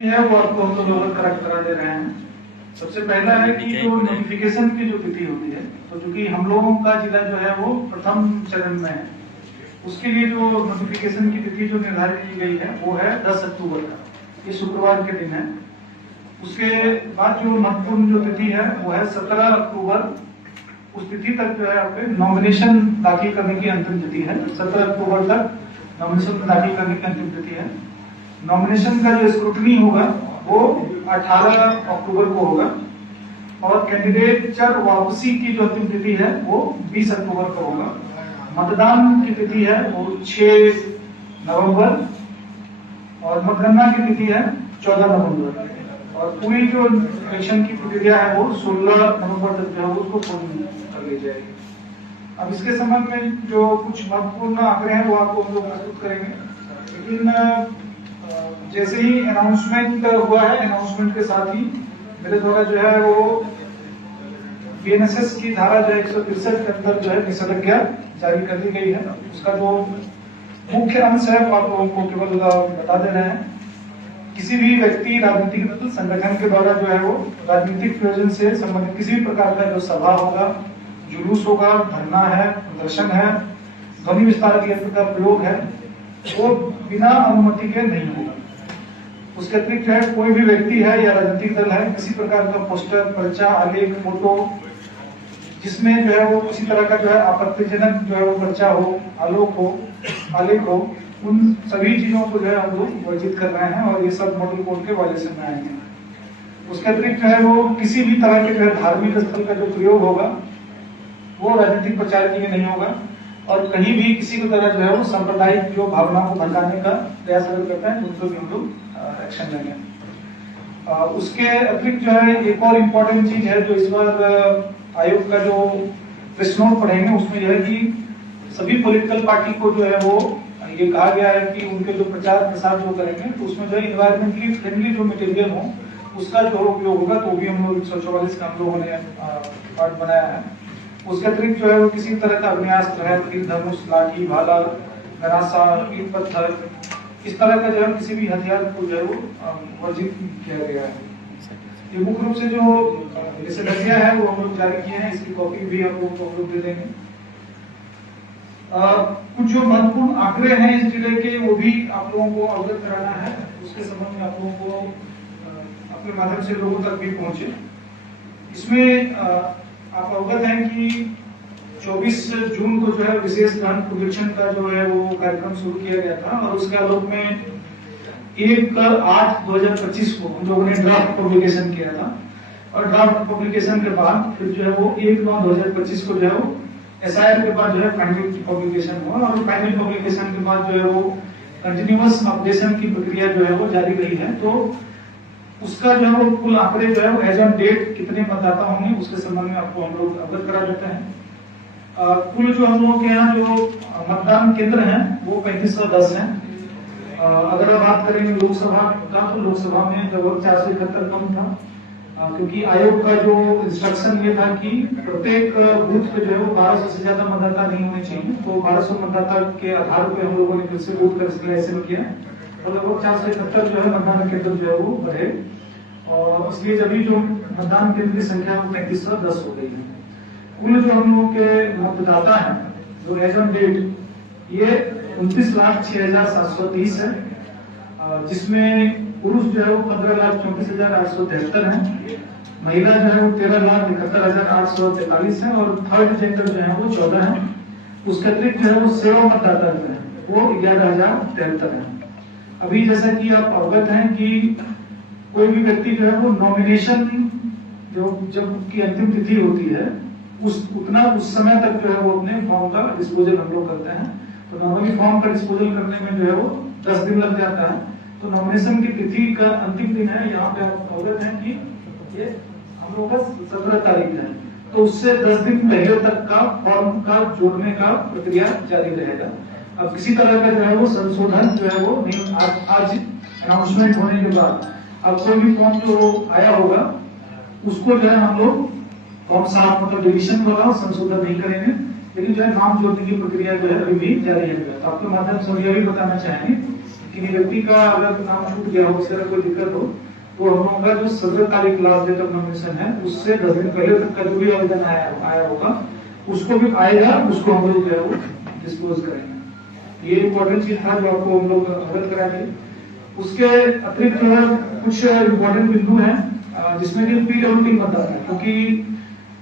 है वो आपको हम लोग करेक्ट करा दे रहे हैं। सबसे पहला है कि जो नोटिफिकेशन की जो तिथि होती है, तो चूंकि हम लोगों का जिला जो है वो प्रथम चरण में है, उसके लिए जो नोटिफिकेशन की तिथि जो निर्धारित की गई है वो है 10 अक्टूबर का, ये शुक्रवार के दिन है। उसके बाद जो महत्वपूर्ण जो तिथि है वो है 17 अक्टूबर। उस तिथि तक जो है आपके नॉमिनेशन दाखिल करने की अंतिम तिथि है। 17 अक्टूबर तक नॉमिनेशन दाखिल करने की अंतिम तिथि है। नॉमिनेशन का जो स्क्रूटनी होगा वो 18 अक्टूबर को होगा और कैंडिडेट चर वापसी की जो अंतिम तिथि है वो 20 अक्टूबर को होगा। मतदान की तिथि है वो 6 नवंबर और मतगणना की तिथि है 14 नवंबर और पूरी जो इलेक्शन की प्रक्रिया है वो 16 नवंबर तक जो है उसको पूर्ण कर ली जाएगी। अब इसके संबंध में जो कुछ महत्वपूर्ण आंकड़े हैं वो आपको हम लोग प्रस्तुत करेंगे, लेकिन जैसे ही अनाउंसमेंट हुआ है, अनाउंसमेंट के साथ ही मेरे द्वारा जो है वो बीएनएसएस की धारा जो 163 के अंदर जो है निषेधाज्ञा जारी कर दी गई है। उसका जो मुख्य अंश है वो आप लोगों को केवल बता दे रहे हैं। किसी भी व्यक्ति राजनीतिक संगठन के द्वारा जो है वो राजनीतिक प्रयोजन से संबंधित किसी भी प्रकार का जो सभा होगा, जुलूस होगा, धरना है, प्रदर्शन है, ध्वनि विस्तारक यंत्र का प्रयोग है, वो बिना अनुमति के नहीं होगा। उसके अतिरिक्त है कोई भी व्यक्ति है या राजनीतिक दल है किसी प्रकार का पोस्टर, पर्चा, आलेख, फोटो जिसमें जो है वो किसी तरह का जो है आपत्तिजनक जो है वो पर्चा हो, आलोक हो, आलेख हो, उन सभी चीजों को जो है हम लोग वर्जित कर रहे हैं और ये सब मॉडल कोड के वायलेशन में आएंगे। उसके अतिरिक्त जो है वो किसी भी तरह के जो है धार्मिक स्थल का जो प्रयोग होगा वो राजनीतिक प्रचार के लिए नहीं होगा और कहीं भी किसी भी तरह जो है वो सांप्रदायिक जो भावना को भड़काने का प्रयास अगर करता है तो हम लोग एक्शन लेंगे। उसके अतिरिक्त जो है एक और इम्पोर्टेंट चीज है जो इस बार आयोग का जो प्रेस नोट पढ़ेंगे उसमें यह है कि सभी पॉलिटिकल पार्टी को जो है वो ये कहा गया है कि उनके जो प्रचार प्रसार जो करेंगे तो उसमें जो है इन्वायरमेंटली फ्रेंडली जो मटेरियल हो उसका जो उपयोग होगा, तो भी हम लोग 144 का हम लोगों ने पार्ट बनाया है। उसके अतिरिक्त जो है वो किसी तरह का अग्नेयास्त्र है, तीर धनुष, लाठी, भाला, गरासा, ईंट पत्थर, इस तरह का जो है किसी भी हथियार को जो है वो वर्जित किया गया है। ये मुख्य रूप से जो निषेधाज्ञा है वो हम लोग जारी किए हैं, इसकी कॉपी भी आप लोगों को हम लोग दे देंगे। कुछ जो महत्वपूर्ण आंकड़े हैं इस जिले के वो भी आप लोगों को अवगत कराना है, उसके संबंध में आप लोगों को अपने माध्यम से लोगों तक भी पहुंचे। इसमें आप अवगत हैं कि 24 जून को जो है विशेष गहन पुनरीक्षण का जो है वो कार्यक्रम शुरू किया गया था और उसके आलोक में 1/8/2025 को हम लोगों ने ड्राफ्ट पब्लिकेशन किया था और ड्राफ्ट पब्लिकेशन के बाद फिर जो है वो 1/9/2025 को जो है वो एसआईआर के बाद जो है फाइनल पब्लिकेशन हुआ और फाइनल पब्लिकेशन के बाद जो है वो कंटिन्यूअस अपडेशन की प्रक्रिया जो है वो जारी रही है। तो उसका जो है वो कुल आंकड़े जो है वो एज ऑन डेट कितने मतदाता होंगे उसके संबंध में आपको हम लोग अवगत करा देते हैं। कुल जो हम लोगों के यहाँ जो मतदान केंद्र हैं वो 3510 हैं। अगर आप बात करेंगे लोकसभा का तो लोकसभा में लगभग 471 कम था, क्योंकि आयोग का जो इंस्ट्रक्शन ये था कि प्रत्येक बूथ पे जो है वो 1200 से ज्यादा मतदाता नहीं होने चाहिए, तो 1200 मतदाता के आधार पर हम लोगों ने फिर से बूथ का सिलेक्शन किया और लगभग 471 जो है मतदान केंद्र जो है वो बढ़े और इसलिए जब जो मतदान केंद्र की संख्या 3510 हो गई है। कुल जो हम लोगों के मतदाता हैं जो एज ऑन डेट ये 29,06,730 है, जिसमें पुरुष जो है वो 15,34,873 है, महिला जो है वो 13,71,843 है और थर्ड जेंडर जो है वो 14 है। उसके अतिरिक्त जो है वो सेवा मतदाता जो है वो 11,073 है। अभी जैसा कि आप अवगत हैं कि कोई भी व्यक्ति जो है वो नॉमिनेशन जो जब की अंतिम तिथि होती है उस समय तक जो है वो अपने फॉर्म का डिस्पोजल हम लोग करते हैं। तो नॉर्मली फॉर्म का डिस्पोजल करने में जो है वो 10 दिन लग जाता है। तो नॉमिनेशन की तिथि का अंतिम दिन है, यहाँ पे आप अवगत हैं कि ये हम लोग का 17 तारीख है, तो उससे 10 दिन पहले तक का फॉर्म का जोड़ने का प्रक्रिया जारी रहेगा। अब किसी तरह का जो है वो संशोधन जो है वो नहीं, आज अनाउंसमेंट होने के बाद अब कोई भी फॉर्म जो आया होगा उसको जो है हम लोग फॉर्म साफ मतलब डिविजन होगा, संशोधन नहीं करेंगे, लेकिन जो है नाम जोड़ने की प्रक्रिया जो है अभी भी जारी है। तो आपके माध्यम से यह भी बताना चाहेंगे किसी व्यक्ति का अगर नाम छूट गया हो, उससे कोई दिक्कत हो, तो हम लोगों का जो 17 तारीख लास्ट डेट ऑफ नॉमिनेशन है, उससे 10 दिन पहले तक का जो भी आवेदन आया होगा, उसको भी आएगा, उसको हम लोग जो है वो डिस्पोज करेंगे। ये इम्पोर्टेंट चीज था जो आपको हम लोग अवगत करा दिए। उसके अतिरिक्त जो है कुछ इम्पोर्टेंट बिंदु है जिसमें कि पीडब्ल्यूडी मतदाता है, क्योंकि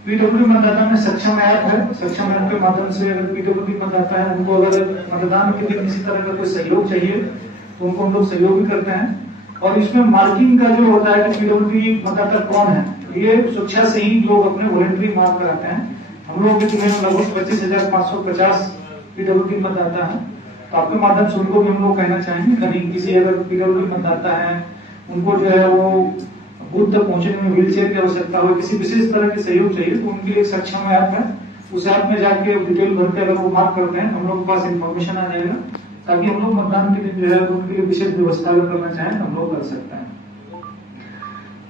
पीडब्ल्यूडी मतदाता में सक्षम ऐप है। सक्षम ऐप के माध्यम से अगर पीडब्ल्यूडी मतदाता है, उनको अगर मतदान के लिए किसी तरह का कोई सहयोग चाहिए तो उनको हम लोग सहयोग भी करते हैं। और इसमें मार्किंग का जो होता है कि पीडब्ल्यूडी मतदाता कौन है, ये स्वेच्छा से ही लोग अपने वॉलंटरी मार्क कराते हैं। हम लोग की टीम में लगभग 25,550 पीडब्ल्यूडी मतदाता है। तो आपके माध्यम से उनको भी हम लोग कहना चाहेंगे, कहीं किसी अगर पीडब्ल्यूडी मतदाता है, उनको जो है वो बूथ तक पहुंचने में व्हील चेयर की आवश्यकता हो, किसी विशेष तरह के सहयोग चाहिए, तो उनके लिए सक्षम ऐप है। उस ऐप में जाके डिटेल भर के अगर वो मार्क करते हैं, हम लोग के पास इन्फॉर्मेशन आ जाएगा, ताकि हम लोग मतदान के दिन जो है उनके लिए विशेष व्यवस्था अगर करना चाहें तो हम लोग कर सकते हैं।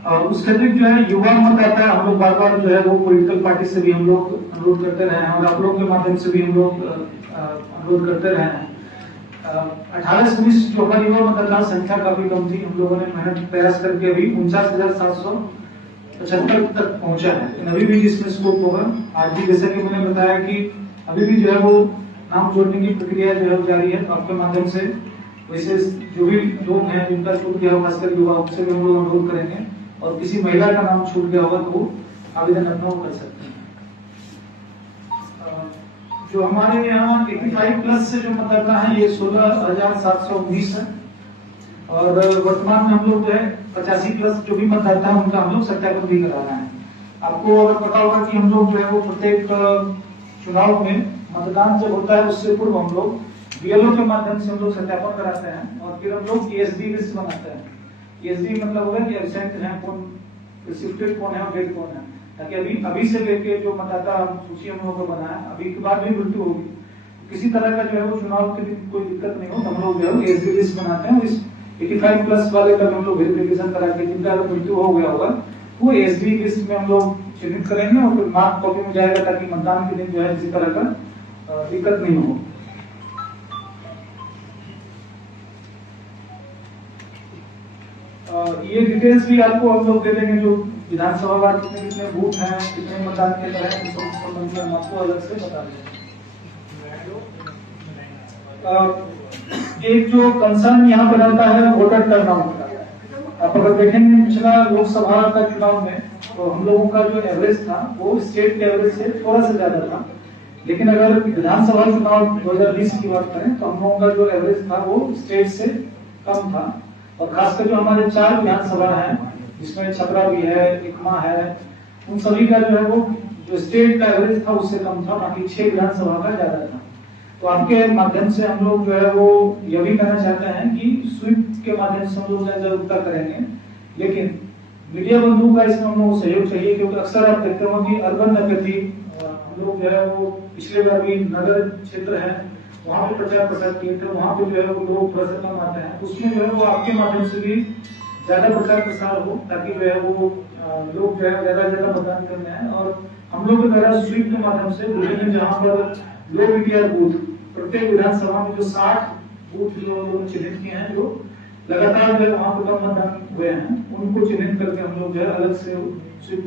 और उसके अतिरिक्त जो है युवा मतदाता है, हम लोग बार बार जो है वो पॉलिटिकल पार्टी से भी हम लोग अनुरोध करते रहे हैं और आप लोग के माध्यम से भी हम लोग अनुरोध करते रहे हैं। 18 से 19 जो हमारी युवा मतदाता संख्या काफी कम थी, हम लोगों ने मेहनत प्रयास करके अभी 49,775 तक पहुंचा है। लेकिन अभी भी इसमें स्कोप होगा। आज भी जैसा कि मैंने बताया कि अभी भी जो है वो नाम जोड़ने की प्रक्रिया जो है जारी है। आपके माध्यम से वैसे जो भी लोग हैं जिनका छूट गया हो, खासकर युवा, उनसे भी हम लोग अनुरोध करेंगे, और किसी महिला का नाम छूट गया होगा तो वो आवेदन अपना कर सकते हैं। जो हमारे यहाँ 85 प्लस से जो मतदाता है, ये 16,719 है। और वर्तमान में हम लोग जो है 85 प्लस जो भी मतदाता है उनका हम लोग सत्यापन भी करा रहे हैं। आपको अगर पता होगा कि हम लोग जो है वो प्रत्येक चुनाव में मतदान जब होता है उससे पूर्व हम लोग बीएलओ के माध्यम से हम लोग सत्यापन कराते हैं और फिर हम लोग ईएसडी लिस्ट बनाते हैं। ईएसडी मतलब होगा कि एब्सेंट है कौन, शिफ्टेड कौन है और डेड कौन है, ताकि अभी से लेके जो मतदाता सूची हम लोगों को बना है, अभी के बाद भी मृत्यु होगी, किसी तरह का जो है वो चुनाव के दिन कोई दिक्कत नहीं हो, हम लोग जो है ईएसडी लिस्ट बनाते हैं। इस 85 प्लस वाले का हम लोग वेरिफिकेशन करा के जिनका मृत्यु हो गया होगा वो ईएसडी लिस्ट में हम लोग चिन्हित करेंगे और फिर मार्क कॉपी में जाएगा, ताकि मतदान के दिन जो है किसी तरह का दिक्कत नहीं हो। ये डिटेल्स भी आपको हम लोग दे देंगे, जो विधानसभा वार कितने बूथ हैं, कितने मतदान केंद्र हैं, इस संबंध में हम आपको अलग से बता देंगे। एक जो कंसर्न यहाँ पर आता है वोटर टर्नआउट का। आप अगर देखेंगे पिछला लोकसभा का चुनाव में तो हम लोगों का जो एवरेज था वो स्टेट के एवरेज से थोड़ा सा ज्यादा था, लेकिन अगर विधानसभा चुनाव 2020 की बात करें तो हम लोगों का जो एवरेज था वो स्टेट से कम था। और खासकर जो हमारे 4 विधानसभा है, जिसमें छपरा भी है, इकमा है, उन सभी का जो है वो जो स्टेट का एवरेज था उससे कम था, बाकी 6 विधानसभा का ज्यादा था। तो आपके माध्यम से हम लोग जो है वो यह भी कहना चाहते हैं कि स्वीप के माध्यम से हम लोग जागरूकता करेंगे, लेकिन मीडिया बंधु का इसमें हम लोग सहयोग चाहिए, क्योंकि अक्सर आप देखते हो कि अर्बन नगरी हम लोग जो है वो पिछले बार भी नगर क्षेत्र है, वहाँ पे प्रचार प्रसार किए थे, वहाँ पे जो है वो लोग थोड़ा सा कम आते हैं, उसमें जो है वो आपके माध्यम से भी ज्यादा प्रचार प्रसार हो, ताकि जो है वो लोग जो है ज्यादा मतदान करने आए। और हम लोग के द्वारा स्वीप के माध्यम से विभिन्न जहाँ पर लो मीडिया बूथ, प्रत्येक विधानसभा में जो 60 बूथ जो चिन्हित किए हैं, जो लगातार जो वहाँ पर कम मतदान हुए हैं, उनको चिन्हित करके हम लोग जो है अलग से स्वीप